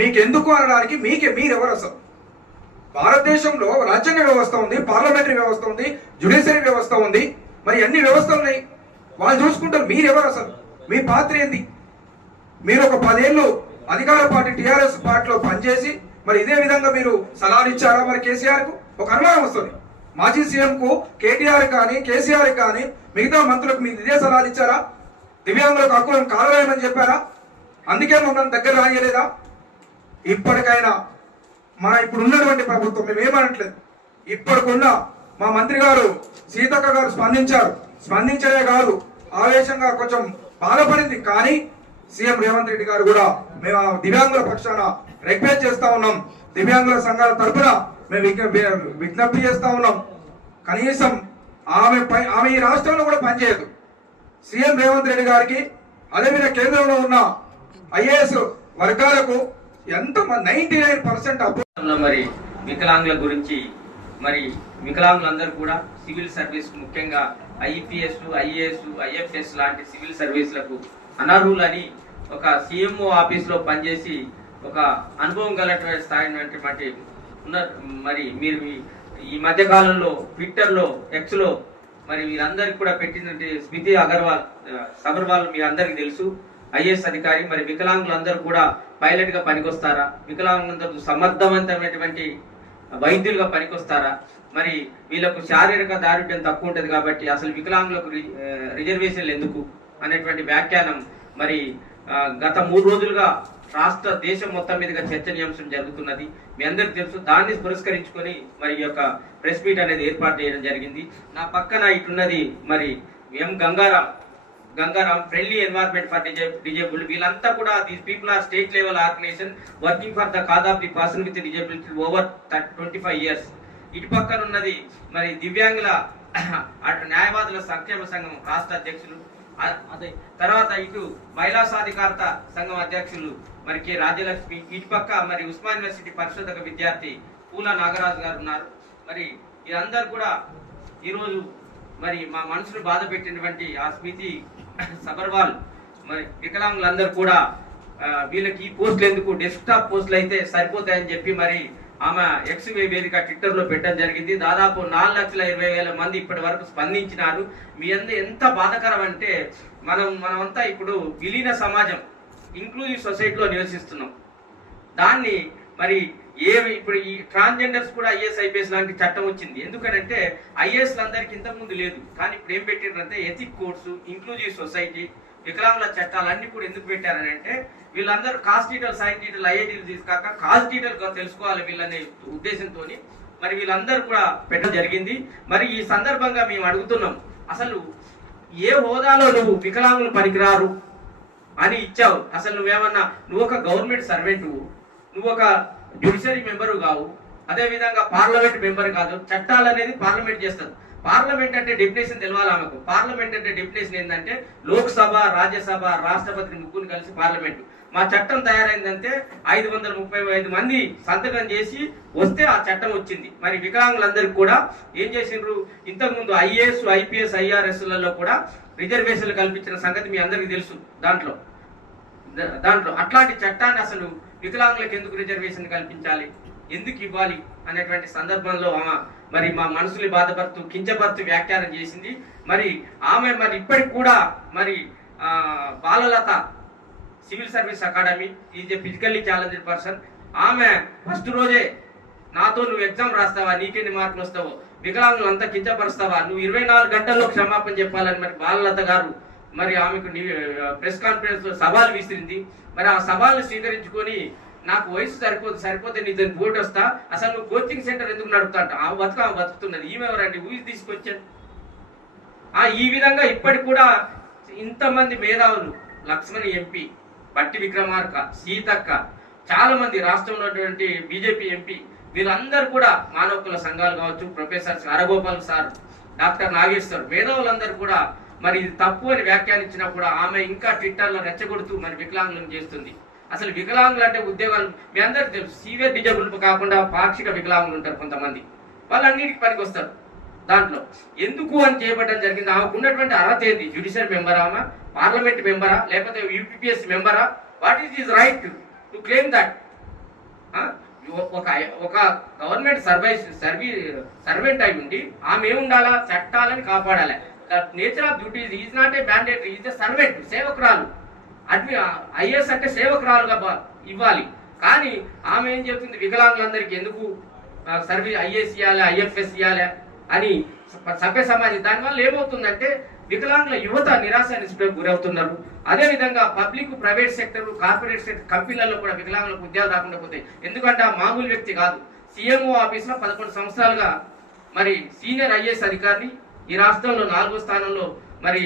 మీకెందుకు అనడానికి మీరెవరు అసలు? భారతదేశంలో రాజ్యాంగ వ్యవస్థ ఉంది, పార్లమెంటరీ వ్యవస్థ ఉంది, జ్యుడిషియరీ వ్యవస్థ ఉంది, మరి అన్ని వ్యవస్థలు ఉన్నాయి. వాళ్ళు చూసుకుంటారు. మీరెవరు అసలు? మీ పాత్ర ఏంది? మీరు ఒక 10 ఏళ్ళు అధికార పార్టీ టీఆర్ఎస్ పార్టీలో పనిచేసి మరి ఇదే విధంగా మీరు సలహాలు ఇచ్చారా? మరి కేసీఆర్ కు ఒక అనుమానం వస్తుంది. మాజీ సీఎం కు కేటీఆర్ కానీ కేసీఆర్ కానీ మిగతా మంత్రులకు మీరు ఇదే సలహాలు ఇచ్చారా? దివ్యాంగులకు హక్కులను కాలవేయమని చెప్పారా? అందుకే మమ్మల్ని దగ్గర రాయలేదా? ఇప్పటికైనా మా ఇప్పుడు ఉన్నటువంటి ప్రభుత్వం, మేము ఏమనట్లేదు, ఇప్పటికున్న మా మంత్రి గారు సీతక్క గారు స్పందించలే కాదు, ఆవేశంగా కొంచెం బాధపడింది. కానీ సీఎం రేవంత్ రెడ్డి గారు కూడా మేము దివ్యాంగుల పక్షాన రిక్వెస్ట్ చేస్తా ఉన్నాం. దివ్యాంగుల సంఘాల తరఫున మేము విజ్ఞప్తి చేస్తా ఉన్నాం. కనీసం ఆమె ఈ రాష్ట్రంలో కూడా పనిచేయదు. సీఎం రేవంత్ రెడ్డి గారికి అదేవిధంగా కేంద్రంలో ఉన్న ఐఏఎస్ వర్గాలకు ఎంత 99% అప్పు. మరి వికలాంగుల గురించి మరి వికలాంగులందరూ కూడా సివిల్ సర్వీస్, ముఖ్యంగా ఐపీఎస్, ఐఏఎస్, ఐఎఫ్ఎస్ లాంటి సివిల్ సర్వీసులకు అనర్హులని ఒక సీఎంఓ ఆఫీస్లో పనిచేసి ఒక అనుభవం గలటువంటి స్థాయి ఉన్నారు. మరి మీరు ఈ మధ్య కాలంలో ట్విట్టర్లో, ఎక్స్లో మరి వీరందరికీ కూడా పెట్టినటువంటి స్మితి సబర్వాల్ మీ అందరికీ తెలుసు, ఐఏఎస్ అధికారి. మరి వికలాంగులందరూ కూడా పైలట్ గా పనికొస్తారా? వికలాంగులందరూ సమర్థవంతమైనటువంటి వైద్యులుగా పనికొస్తారా? మరి వీళ్ళకు శారీరక దారుఢ్యం తక్కువ ఉంటుంది కాబట్టి అసలు వికలాంగులకు రిజర్వేషన్లు ఎందుకు అనేటువంటి వ్యాఖ్యానం మరి గత 3 రోజులుగా రాష్ట్ర దేశం మొత్తం మీదుగా చర్చనీయాంశం జరుగుతున్నది. మీ అందరికి తెలుసు. దాన్ని పురస్కరించుకొని మరి ఈ యొక్క ప్రెస్ మీట్ అనేది ఏర్పాటు చేయడం జరిగింది. నా పక్కన ఇటున్నది మరి ఎం Gangaram friendly environment for disabled. వీళ్ళంతా కూడా these people are state level organisation working for the cause of the person with disability over 25 years. ఇటు పక్కన ఉన్నది మరి దివ్యాంగుల న్యాయవాదుల సంక్షేమ సంఘం రాష్ట్ర అధ్యక్షులు, అదే తర్వాత ఇటు మహిళా సాధికారత సంఘం అధ్యక్షులు మరి కె రాజ్యలక్ష్మి, ఇటు పక్క మరి ఉస్మాన్ యూనివర్సిటీ పరిశోధక విద్యార్థి పూల నాగరాజు గారు ఉన్నారు. మరి వీరందరూ కూడా ఈరోజు మరి మా మనసును బాధ పెట్టినటువంటి ఆ స్మితి సబర్వాల్ మరి వికలాంగులందరూ కూడా వీళ్ళకి ఈ పోస్టులు ఎందుకు, డెస్క్టాప్ పోస్టులు అయితే సరిపోతాయని చెప్పి మరి ఆమె ఎక్స్ వేదిక ట్విట్టర్ లో పెట్టడం జరిగింది. దాదాపు 4,20,000 మంది ఇప్పటి వరకు స్పందించినారు. మీ ఎంత బాధకరం అంటే మనమంతా ఇప్పుడు విలీన సమాజం, ఇంక్లూజివ్ సొసైటీలో నివసిస్తున్నాం. దాన్ని మరి ఇప్పుడు ఈ ట్రాన్స్జెండర్స్ కూడా ఐఏఎస్ ఐపీఎస్ లాంటి చట్టం వచ్చింది. ఎందుకంటే ఐఏఎస్ అందరికి ఇంతకుముందు లేదు, కానీ ఇప్పుడు ఏం పెట్టారంటే ఎథిక్ కోడ్స్, ఇంక్లూజివ్ సొసైటీ, వికలాంగుల చట్టాలన్నీ కూడా ఎందుకు పెట్టారని అంటే వీళ్ళందరూ కాస్ట్ డీటెయిల్, సైన్ డీటెయిల్, ఐఐటీలు తీసుకోక కాస్ట్ డీటెయిల్ తెలుసుకోవాలి వీళ్ళనే ఉద్దేశంతో మరి వీళ్ళందరూ కూడా పెట్టడం జరిగింది. మరి ఈ సందర్భంగా మేము అడుగుతున్నాం, అసలు ఏ హోదాలో నువ్వు వికలాంగులు పనికిరారు అని ఇచ్చావు? అసలు నువ్వు ఒక గవర్నమెంట్ సర్వెంట్, నువ్వు ఒక జ్యుడిషియరీ మెంబరు కావు, అదే విధంగా పార్లమెంట్ మెంబర్ కాదు. చట్టాలు అనేది పార్లమెంట్ చేస్తుంది. పార్లమెంట్ అంటే డెఫినేషన్ తెలవాలి ఆమెకు. పార్లమెంట్ అంటే డెఫినేషన్ ఏంటంటే లోక్సభ, రాజ్యసభ, రాష్ట్రపతిని ముగ్గురు కలిసి పార్లమెంట్. మా చట్టం తయారైందంటే 535 మంది సంతకం చేసి వస్తే ఆ చట్టం వచ్చింది. మరి వికలాంగులందరికీ కూడా ఏం చేసిండ్రు, ఇంతకుముందు ఐఏఎస్, ఐపీఎస్, ఐఆర్ఎస్లలో కూడా రిజర్వేషన్లు కల్పించిన సంగతి మీ అందరికీ తెలుసు. దాంట్లో అట్లాంటి చట్టాన్ని అసలు వికలాంగులకు ఎందుకు రిజర్వేషన్ కల్పించాలి, ఎందుకు ఇవ్వాలి అనేటువంటి సందర్భంలో ఆమె మరి మా మనసుని బాధపడుతూ కించపరుతూ వ్యాఖ్యానం చేసింది. మరి ఆమె మరి ఇప్పటికి కూడా మరి Balalatha civil service academy is a physically challenged person. ఆమె ఫస్ట్ రోజే నాతో నువ్వు ఎగ్జామ్ రాస్తావా, నీకెన్ని మార్కులు వస్తావో, వికలాంగులు అంతా కించపరుస్తావా, నువ్వు 24 గంటల్లో క్షమాపణ చెప్పాలని మరి బాలలత గారు మరి ఆమెకు ప్రెస్ కాన్ఫరెన్స్ లో సవాల్ విసిరింది. మరి ఆ సవాల్ని స్వీకరించుకొని నాకు వయసు సరిపోతే నీ దాన్ని ఓటు వస్తా, అసలు నువ్వు కోచింగ్ సెంటర్ ఎందుకు నడుపుతా? ఆ బతుకుతున్నది ఈమె ఎవరండి, ఊసి తీసుకొచ్చాను. ఈ విధంగా ఇప్పటికి కూడా ఇంతమంది మేధావులు, లక్ష్మణ్ ఎంపీ, బట్టి విక్రమార్క, సీతక్క, చాలా మంది రాష్ట్రంలో ఉన్నటువంటి బీజేపీ ఎంపీ, వీళ్ళందరూ కూడా మానవ హక్కుల సంఘాలు కావచ్చు, professor Haragopal sir, doctor Nageshwar, మేధావులందరూ కూడా మరి ఇది తప్పు అని వ్యాఖ్యానించినప్పుడు ఆమె ఇంకా ట్విట్టర్లో రెచ్చగొడుతూ మరి వికలాంగులను చేస్తుంది. అసలు వికలాంగులు అంటే ఉద్యోగాలు మీ అందరికి తెలుసు. సీవియర్ డిజబుల్ కాకుండా పాక్షిక వికలాంగులు ఉంటారు కొంతమంది, వాళ్ళన్నిటికీ పనికి వస్తారు. దాంట్లో ఎందుకు అని చేపట్టడం జరిగింది. ఆమెకు ఉన్నటువంటి అర్హత ఏంటి? జ్యుడిషియల్ మెంబరా, ఆమె పార్లమెంట్ మెంబరా, లేకపోతే యూపీపీఎస్ మెంబరా? What is his right to claim that? ఒక ఒక గవర్నమెంట్ సర్వెంట్ అయి ఉండి ఆమె ఏముండాలా, చట్టాలని కాపాడాలి. Nature of duty is not a mandatory, is the servant, సేవకురాలు. ఐఏఎస్ అంటే సేవకురాలుగా ఇవ్వాలి. కానీ ఆమె ఏం చెప్తుంది, వికలాంగులందరికీ ఎందుకు ఐఏఎస్ ఇవ్వాలి, ఐఎఫ్ఎస్ ఇవ్వాలి అని సభ్య సమాజం. దానివల్ల ఏమవుతుందంటే వికలాంగుల యువత నిరాశ నిస్పృహకు గురవుతున్నారు. అదేవిధంగా public, private sector, corporate sector కంపెనీలలో కూడా వికలాంగులకు ఉద్యోగాలు రాకుండా పోతాయి. ఎందుకంటే ఆ మామూలు వ్యక్తి కాదు. సీఎంఓ ఆఫీస్లో 11 సంవత్సరాలుగా మరి సీనియర్ ఐఏఎస్ అధికారిని, ఈ రాష్ట్రంలో 4వ స్థానంలో మరి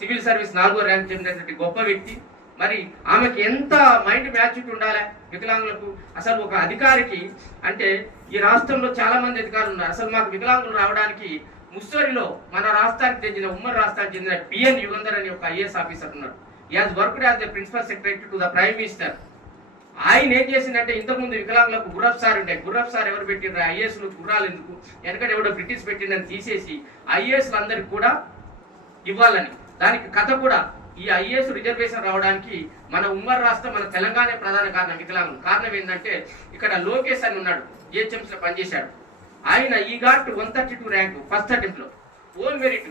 సివిల్ సర్వీస్ 4వ ర్యాంక్ చెందినటువంటి గొప్ప వ్యక్తి. మరి ఆమెకి ఎంత మైండ్ మ్యాచ్యూరిటీ ఉండాలి వికలాంగులకు. అసలు ఒక అధికారికి అంటే ఈ రాష్ట్రంలో చాలా మంది అధికారులు ఉన్నారు. అసలు మాకు వికలాంగులు రావడానికి ముస్సోరిలో మన రాష్ట్రానికి చెందిన ఉమ్మడి రాష్ట్రానికి చెందిన పిఎన్ యుగంధర్ అని ఒక ఐఏఎస్ ఆఫీసర్ ఉన్నారు. He has worked as the principal secretary to the prime minister. ఆయన ఏం చేసిందంటే ఇంతకుముందు వికలాంగులకు గుర్రఫ్ సార్ ఉండే, గుర్రఫ్ సార్ ఎవరు పెట్టిండ్రు, ఐఏఎస్లు గుర్రాలు ఎందుకు, ఎందుకంటే ఎవడో బ్రిటిష్ పెట్టిందని తీసేసి ఐఏఎస్లు అందరికి కూడా ఇవ్వాలని. దానికి కథ కూడా ఈ ఐఏఎస్ రిజర్వేషన్ రావడానికి మన ఉమ్మడి రాష్ట్రం, మన తెలంగాణ ప్రధాన కారణం వికలాంగులు. కారణం ఏంటంటే ఇక్కడ లోకేష్ అని ఉన్నాడు, జిహెచ్ఎంసీలో పనిచేశాడు. ఆయన ఈ గాట్ 132 ర్యాంక్ ఫస్ట్ అటెంప్ట్ లో, ఓన్ మెరిట్,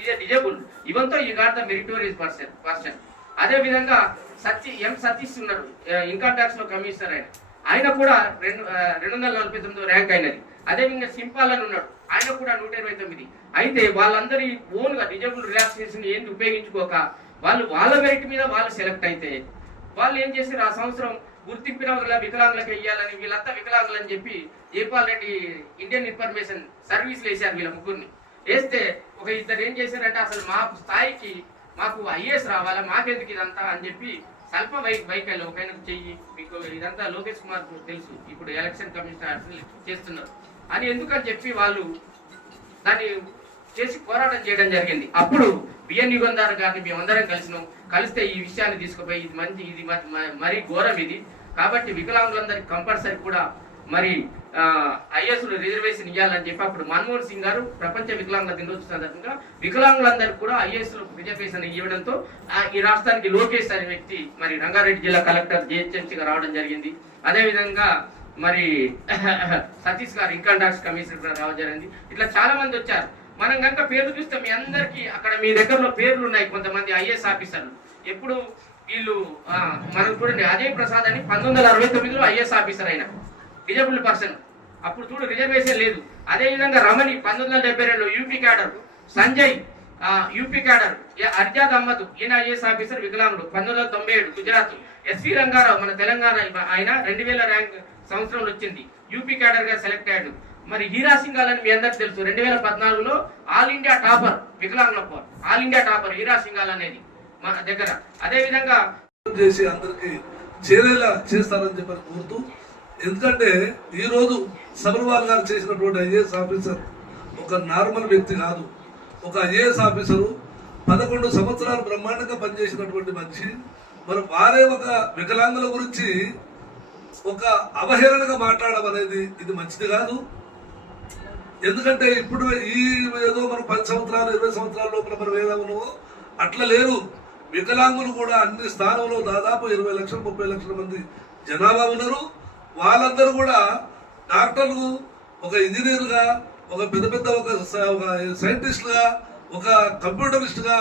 ఇదే డిజేబుల్, ఇవంతో ఈ గాట్ ద మెరిటోరియస్ పర్సన్. అదే విధంగా సతీష్ ఉన్నాడు, ఇన్కమ్ ట్యాక్స్ లో కమిషనర్. ఆయన కూడా 249 ర్యాంక్ అయినది. అదేవిధంగా సింపాల్ అని ఉన్నాడు, ఆయన కూడా 129. అయితే వాళ్ళందరి ఓన్ గా డిజేబుల్ రిలాక్సేషన్ ఏంటి ఉపయోగించుకోక వాళ్ళ మెరిట్ మీద వాళ్ళు సెలెక్ట్ అయితే వాళ్ళు ఏం చేశారు, ఆ సంవత్సరం గుర్తింపిన వికలాంగులకు వెయ్యాలని, వీళ్ళంతా వికలాంగులు అని చెప్పి Jaipal Reddy Indian information service వేశారు. వీళ్ళ ముగ్గురిని వేస్తే ఒక ఇద్దరు ఏం చేశారంటే అసలు మా స్థాయికి మాకు ఐఏఎస్ రావాలా, మాకెందుకు ఇదంతా అని చెప్పి స్వల్ప వైకల్యం ఒక చెయ్యి, మీకు ఇదంతా లోకేష్ కుమార్ తెలుసు, ఇప్పుడు ఎలక్షన్ కమిషనర్ చేస్తున్నారు అని ఎందుకని చెప్పి వాళ్ళు దాన్ని చేసి పోరాటం చేయడం జరిగింది. అప్పుడు బిఎన్ యుగంధర్ గారిని మేమందరం కలిస్తే ఈ విషయాన్ని తీసుకుపోయి ఇది మరీ ఘోరం ఇది, కాబట్టి వికలాంగులందరికీ కంపల్సరీ కూడా మరి ఐఏఎస్ రిజర్వేషన్ ఇవ్వాలని చెప్పి అప్పుడు మన్మోహన్ సింగ్ గారు ప్రపంచ వికలాంగుల దినోత్సవం సందర్భంగా వికలాంగులందరికీ కూడా ఐఏఎస్ రిజర్వేషన్ ఇవ్వడంతో ఈ రాష్ట్రానికి లోకేష్ అనే వ్యక్తి మరి రంగారెడ్డి జిల్లా కలెక్టర్ జిహెచ్ఎంసీగా రావడం జరిగింది. అదేవిధంగా మరి సతీష్ గారు ఇన్కమ్ ట్యాక్స్ కమిషనర్ రావడం జరిగింది. ఇట్లా చాలా మంది వచ్చారు. మనం కనుక పేర్లు చూస్తే మీ అందరికీ అక్కడ మీ దగ్గరలో పేర్లు ఉన్నాయి. కొంతమంది ఐఏఎస్ ఆఫీసర్లు ఎప్పుడు వీళ్ళు మనం చూడండి, అజయ్ ప్రసాద్ అని 1969లో ఐఏఎస్ ఆఫీసర్ అయిన డిజేబుల్డ్ పర్సన్, అప్పుడు చూడు రిజర్వేషన్ లేదు. అదేవిధంగా రమణి 1972లో UP cadre, Sanjay UP cadre, Arshad Ahmad ఈయన ఐఏఎస్ ఆఫీసర్ వికలాంగుడు 1997 గుజరాత్. ఎస్వి రంగారావు మన తెలంగాణ ఆయన 2000 ర్యాంక్ సంవత్సరంలో వచ్చింది, యూపీ క్యాడర్ గా సెలెక్ట్ అయ్యాడు. మరి హీరా సింగాల్ అని మీ అందరికి తెలుసు, 2014లో ఆల్ ఇండియా టాపర్ వికలాంగుల all India topper Ira Singhal అనేది మన దగ్గర. అదే విధంగా చేసి అందరికి చేరేలా చేస్తారని చెప్పని కోరుతూ, ఎందుకంటే ఈ రోజు సబర్వాల్ గారు చేసినటువంటి ఐఏఎస్ ఆఫీసర్ ఒక నార్మల్ వ్యక్తి కాదు. ఒక ఐఏఎస్ ఆఫీసరు 11 సంవత్సరాలు బ్రహ్మాండంగా పనిచేసినటువంటి మనిషి. మరి వారే ఒక వికలాంగుల గురించి ఒక అవహేళనగా మాట్లాడడం అనేది ఇది మంచిది కాదు. ఎందుకంటే ఇప్పుడు ఈ ఏదో మనం 10 సంవత్సరాలు 20 సంవత్సరాల లోపల మనం ఏదో ఉన్నామో అట్లా లేరు. వికలాంగులు కూడా అన్ని స్థానంలో దాదాపు 20 లక్షలు 30 లక్షల మంది జనాభా ఉన్నారు. వాళ్ళందరూ కూడా డాక్టర్లు, ఒక ఇంజనీర్గా, ఒక పెద్ద ఒక సైంటిస్ట్గా, ఒక కంప్యూటరిస్ట్గా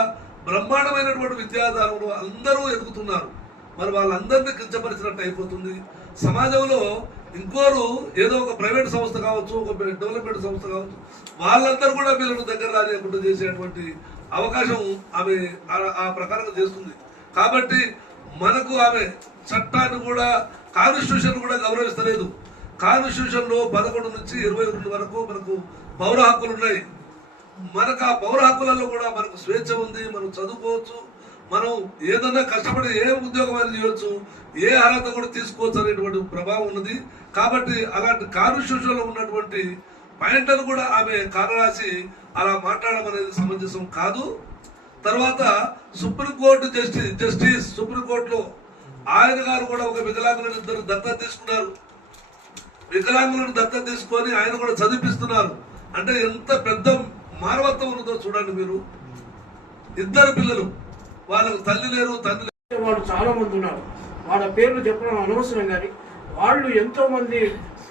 బ్రహ్మాండమైనటువంటి విద్యాధారులు అందరూ ఎదుగుతున్నారు. మరి వాళ్ళందరినీ కించపరిచినట్టు అయిపోతుంది. సమాజంలో ఇంకోరు ఏదో ఒక ప్రైవేట్ సంస్థ కావచ్చు, ఒక డెవలప్మెంట్ సంస్థ కావచ్చు, వాళ్ళందరూ కూడా వీళ్ళను దగ్గర రానియకుండా చేసేటువంటి అవకాశం ఆమె ఆ ప్రకారంగా చేస్తుంది. కాబట్టి మనకు ఆమె చట్టాన్ని కూడా, కాన్స్టిట్యూషన్ కూడా గౌరవిస్తలేదు. కాన్స్టిట్యూషన్ లో 11 నుంచి 22 వరకు మనకు పౌర హక్కులు ఉన్నాయి. మనకు ఆ పౌర హక్కులలో కూడా మనకు స్వేచ్ఛ ఉంది. మనం చదువుకోవచ్చు, మనం ఏదన్నా కష్టపడి ఏ ఉద్యోగం అయినా చేయవచ్చు, ఏ అర్హత కూడా తీసుకోవచ్చు అనేటువంటి ప్రభావం ఉన్నది. కాబట్టి అలాంటి కాన్స్టిట్యూషన్ లో ఉన్నటువంటి పాయింట్లను కూడా ఆమె కారరాసి అలా మాట్లాడడం అనేది సమంజసం కాదు. తర్వాత సుప్రీంకోర్టు జస్టిస్ సుప్రీంకోర్టులో ఆయన గారు కూడా ఒక వికలాంగులను 2 దత్తత తీసుకున్నారు. వికలాంగులను దత్తత తీసుకొని ఆయన కూడా చదివిపిస్తున్నారు. అంటే ఎంత పెద్ద మానవత్వం ఉన్నదో చూడండి మీరు. 2 పిల్లలు, వాళ్ళకు తల్లి లేరు, తండ్రి లేరు. వాళ్ళు చాలా మంది ఉన్నారు. వాళ్ళ పేర్లు చెప్పడం అనవసరం, కానీ వాళ్ళు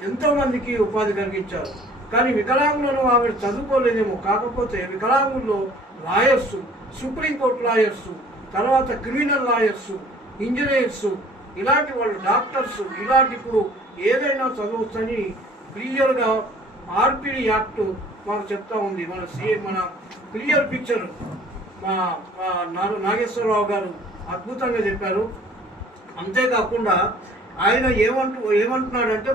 ఎంతో మందికి ఉపాధి కలిగించారు. కానీ వికలాంగులను ఆవిడ చదువుకోలేదేమో, కాకపోతే వికలాంగుల్లో లాయర్సు, సుప్రీంకోర్టు లాయర్సు, తర్వాత క్రిమినల్ లాయర్సు, ఇంజనీర్సు, ఇలాంటి వాళ్ళు డాక్టర్సు, ఇలాంటి ఇప్పుడు ఏదైనా చదవచ్చని క్లియర్గా ఆర్పిడి యాక్ట్ మాకు చెప్తా ఉంది. మన క్లియర్ పిక్చర్ మా నాగేశ్వరరావు గారు అద్భుతంగా చెప్పారు. అంతేకాకుండా ఆయన ఏమంటున్నాడంటే,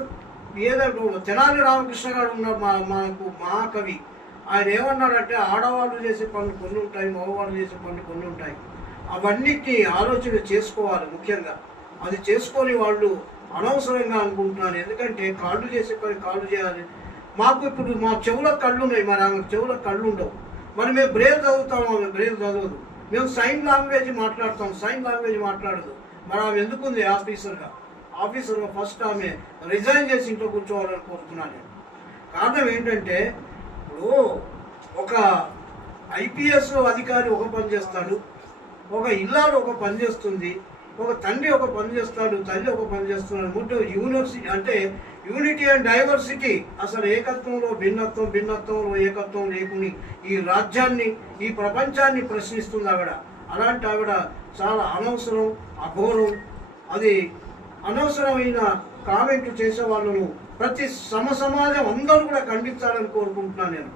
ఏదో తెనాలి రామకృష్ణ గారు ఉన్న మాకు మహాకవి, ఆయన ఏమన్నాడంటే ఆడవాళ్ళు చేసే పనులు కొన్ని ఉంటాయి, మగవాళ్ళు చేసే పనులు కొన్ని ఉంటాయి. అవన్నిటిని ఆలోచన చేసుకోవాలి. ముఖ్యంగా అది చేసుకొని వాళ్ళు అనవసరంగా అనుకుంటున్నారు. ఎందుకంటే కాళ్ళు చేసే పని కాళ్ళు చేయాలి. మాకు ఇప్పుడు మా చెవులకు కళ్ళు ఉన్నాయి, మరి ఆమెకు చెవులకు కళ్ళు ఉండవు. మరి మేము బ్రేవ్ చదువుతాము, ఆమె బ్రేవ్ చదవదు. మేము సైన్ లాంగ్వేజ్ మాట్లాడతాం, సైన్ లాంగ్వేజ్ మాట్లాడదు. మరి ఆమె ఎందుకుంది ఆఫీసర్గా ఫస్ట్ ఆమె రిజైన్ చేసి ఇంట్లో కూర్చోవాలని కోరుతున్నాను నేను. కారణం ఏంటంటే, ఇప్పుడు ఒక ఐపీఎస్ అధికారి ఒక పని చేస్తాడు, ఒక ఇల్లాలు ఒక పని చేస్తుంది, ఒక తండ్రి ఒక పని చేస్తాడు, తల్లి ఒక పని చేస్తున్నాడు. ముందు యూనివర్సిటీ అంటే యూనిటీ అండ్ డైవర్సిటీ, అసలు ఏకత్వంలో భిన్నత్వంలో ఏకత్వం లేకుని ఈ రాజ్యాన్ని, ఈ ప్రపంచాన్ని ప్రశ్నిస్తుంది ఆవిడ. అలాంటి ఆవిడ చాలా అనవసరం, అఘోరం. అది అనవసరమైన కామెంట్లు చేసే వాళ్ళను ప్రతి సమాజం అందరూ కూడా ఖండించాలని కోరుకుంటున్నాను నేను.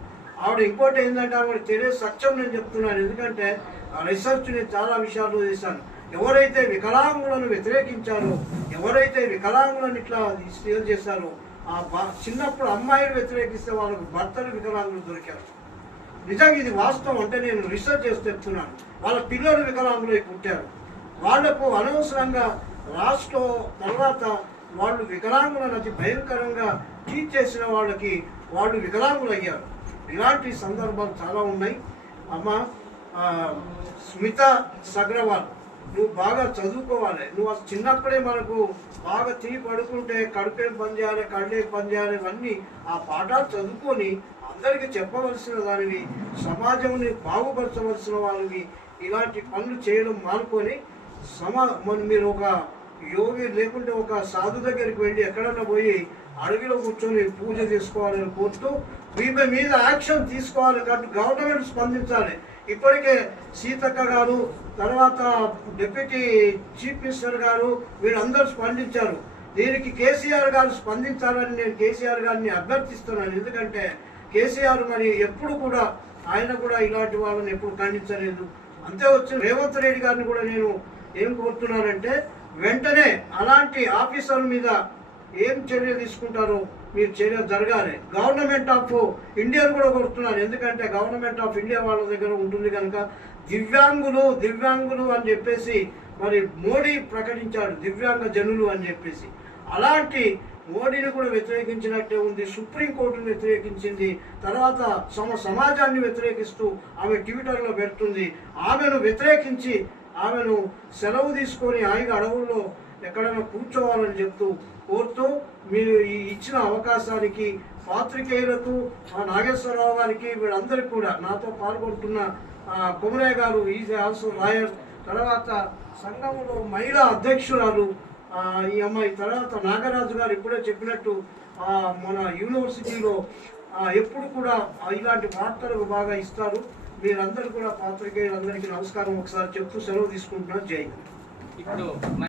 ఆవిడ ఇంకోటి ఏంటంటే, ఆవిడ తెలియ సత్యం నేను చెప్తున్నాను. ఎందుకంటే ఆ రీసెర్చ్ నేను చాలా విషయాలు చేశాను. ఎవరైతే వికలాంగులను వ్యతిరేకించారో, ఎవరైతే వికలాంగులను ఇట్లా సేవ చేశారో, చిన్నప్పుడు అమ్మాయిలు వ్యతిరేకిస్తే వాళ్ళకు భర్తలు వికలాంగులు దొరికారు. నిజంగా ఇది వాస్తవం. అంటే నేను రీసెర్చ్ చేసి చెప్తున్నాను. వాళ్ళ పిల్లలు వికలాంగులై పుట్టారు. వాళ్లకు అనవసరంగా రాష్ట్రం తర్వాత వాళ్ళు వికలాంగులను అతి భయంకరంగా ట్రీట్ చేసిన వాళ్ళకి వాళ్ళు వికలాంగులు అయ్యారు. ఇలాంటి సందర్భాలు చాలా ఉన్నాయి. అమ్మ స్మిత సగ్రవాల్, నువ్వు బాగా చదువుకోవాలి. నువ్వు చిన్నప్పుడే మనకు బాగా తిని పడుకుంటే కడుపేం పని చేయాలి, కళ్ళేం పని చేయాలి, ఇవన్నీ ఆ పాఠాలు చదువుకొని అందరికీ చెప్పవలసిన దానివి, సమాజంని బాగుపరచవలసిన వాళ్ళవి ఇలాంటి పనులు చేయడం మానుకొని మీరు ఒక యోగి లేకుంటే ఒక సాధు దగ్గరికి వెళ్ళి ఎక్కడన్నా పోయి అడవిలో కూర్చొని పూజ చేసుకోవాలని కోరుతూ వీళ్ళ మీద యాక్షన్ తీసుకోవాలి. కాబట్టి గవర్నమెంట్ స్పందించాలి. ఇప్పటికే సీతక్క గారు, తర్వాత డిప్యూటీ చీఫ్ మినిస్టర్ గారు వీళ్ళందరూ స్పందించారు. దీనికి కేసీఆర్ గారు స్పందించాలని నేను కేసీఆర్ గారిని అభ్యర్థిస్తున్నాను. ఎందుకంటే కేసీఆర్ మరి ఎప్పుడు కూడా ఆయన కూడా ఇలాంటి వాళ్ళని ఎప్పుడు ఖండించలేదు. అంతే వచ్చిన రేవంత్ రెడ్డి గారిని కూడా నేను ఏం కోరుతున్నానంటే, వెంటనే అలాంటి ఆఫీసర్ల మీద ఏం చర్య తీసుకుంటారో మీరు చర్య జరగాలి. గవర్నమెంట్ ఆఫ్ ఇండియాను కూడా కోరుతున్నాను. ఎందుకంటే గవర్నమెంట్ ఆఫ్ ఇండియా వాళ్ళ దగ్గర ఉంటుంది కనుక దివ్యాంగులు అని చెప్పేసి మరి మోడీ ప్రకటించాడు, దివ్యాంగ జనులు అని చెప్పేసి. అలాంటి మోడీని కూడా వ్యతిరేకించినట్టే ఉంది. సుప్రీంకోర్టును వ్యతిరేకించింది. తర్వాత సమాజాన్ని వ్యతిరేకిస్తూ ఆమె ట్విట్టర్లో పెడుతుంది. ఆమెను వ్యతిరేకించి ఆమెను సెలవు తీసుకొని ఆయన అడవుల్లో ఎక్కడైనా కూర్చోవాలని చెప్తూ కోరుతూ మీరు ఈ ఇచ్చిన అవకాశానికి పాత్రికేయులకు, నాగేశ్వరరావు గారికి, వీళ్ళందరికీ కూడా నాతో పాల్గొంటున్న కుమరయ్య గారు ఈజ్ ఆల్సో లాయర్, తర్వాత సంఘంలో మహిళా అధ్యక్షురాలు ఈ అమ్మాయి, తర్వాత నాగరాజు గారు ఇప్పుడే చెప్పినట్టు మన యూనివర్సిటీలో ఎప్పుడు కూడా ఇలాంటి వార్తలు బాగా ఇస్తారు. మీరందరూ కూడా పాత్రికేయులందరికీ నమస్కారం ఒకసారి చెప్తూ సెలవు తీసుకుంటున్నారు. జై హింద్. ఇప్పుడు